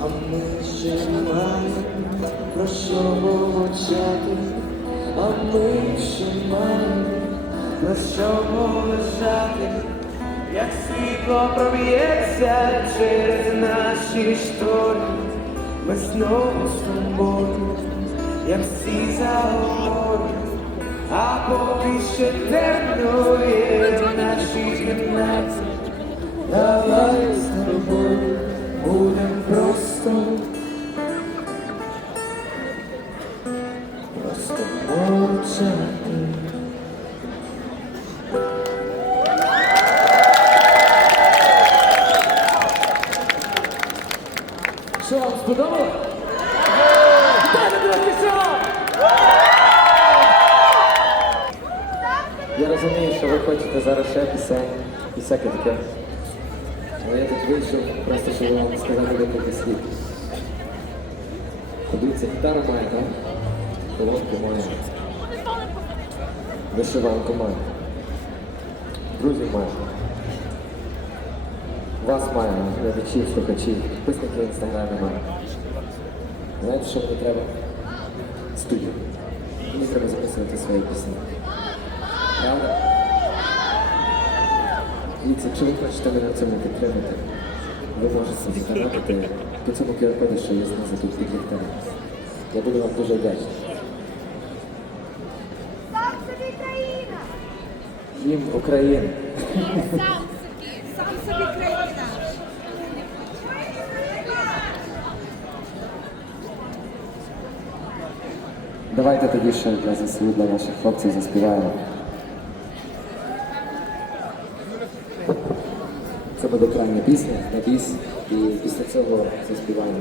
а ми ще маємо про що мовчати, а ми ще маємо про що мовчати, як світло проб'ється через наші штори, ми знову з тобою як всі заговорять, а поки ще темно є в нашій кімнаті, давай з тобою будем просто, просто мовчати. Я розумію, що ви хочете зараз ще пісень і всяке таке. Але я тут вийшов просто, щоб вам сказати декілька слів. Подивіться, гітара має, так? Колонку має. Вишиванку має. Друзів має. Вас має, глядачів, слухачів, підписників в інстаграмі має. Знаєте, що мені треба? Студію. Мені треба записувати свої пісні. Правда? Дивіться, якщо ви хочете мене в цьому підтримати, ви можете задонатити по цьому QR-коду, що є знизу тут під ліхтарем. Я буду вам дуже вдячний. Сам собі країна! Гімн України. Сам собі, сам собі країна! Давайте тоді ще для ЗСУ, для наших хлопців заспіваємо. Буде крайня пісня на біс, і після цього заспіваємо.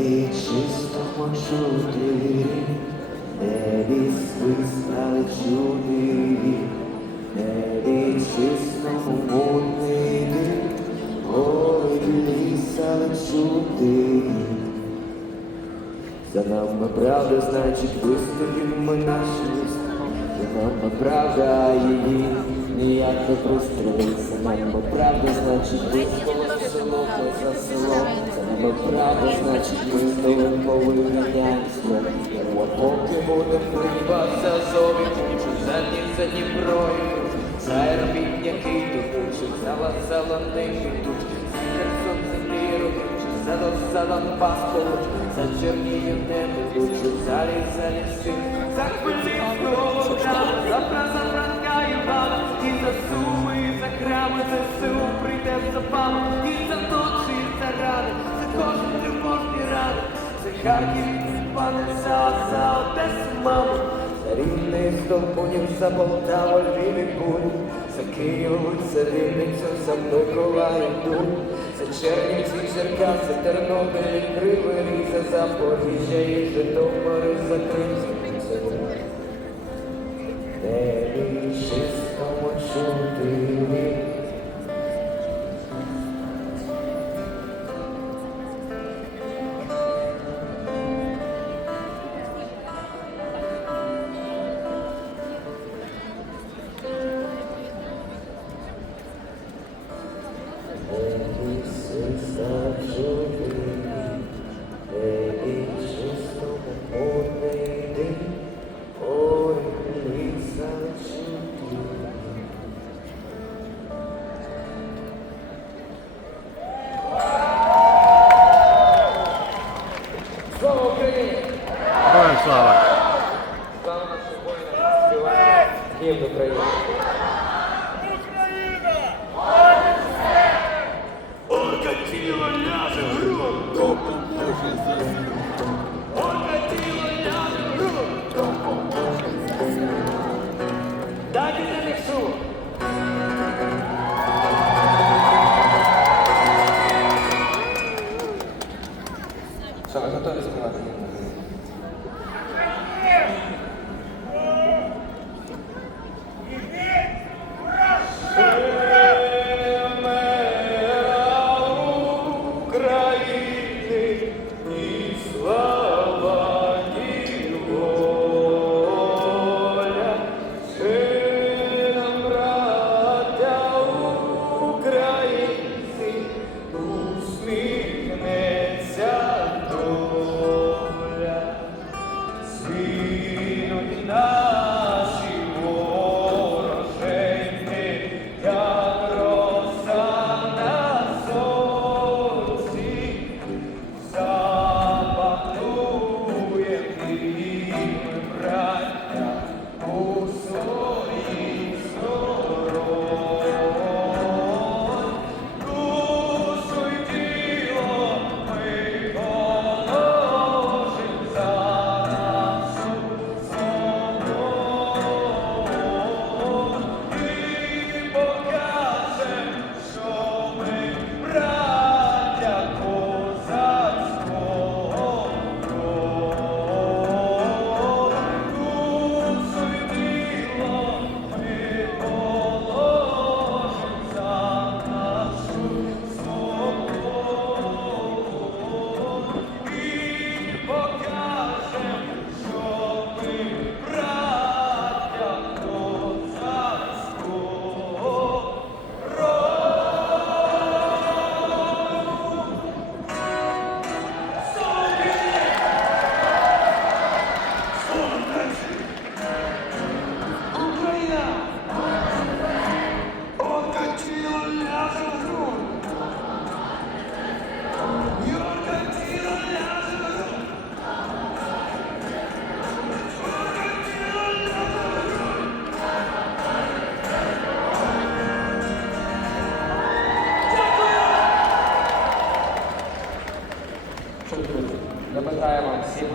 Небі чисто почути, небі свистали чути, небі чистому мутнити, гори лісали чути. За нами правда, значить вистоїмо наші міста. За нами правда її ніяк не пристрелить. За нами правда, значить визволимо село за село. За нами правда, значить ми здолим повинянство. А поки будем хлібатися зові, за днів за Дніпрою. Який тут, за вас зелений тут, Херсон землі робить, за до за Донбас получ, за Чернігів не будуть, за ліс, за ліси, за Хмельницького за Праза Франка Івана, і за Суми, і за Крами, за СУ прийде в запалу, Харків, пане, за, Одесу, маму, за Рівний, Столбунів, за Полтаву, Львів і Буль, за Київ, за Рівницю, за Миколаїв, Дуб, за Чернівці, Черкаси, Тернопіль, Кривий за Запоріжжя і Житомир, за Кримський 探したら少なく。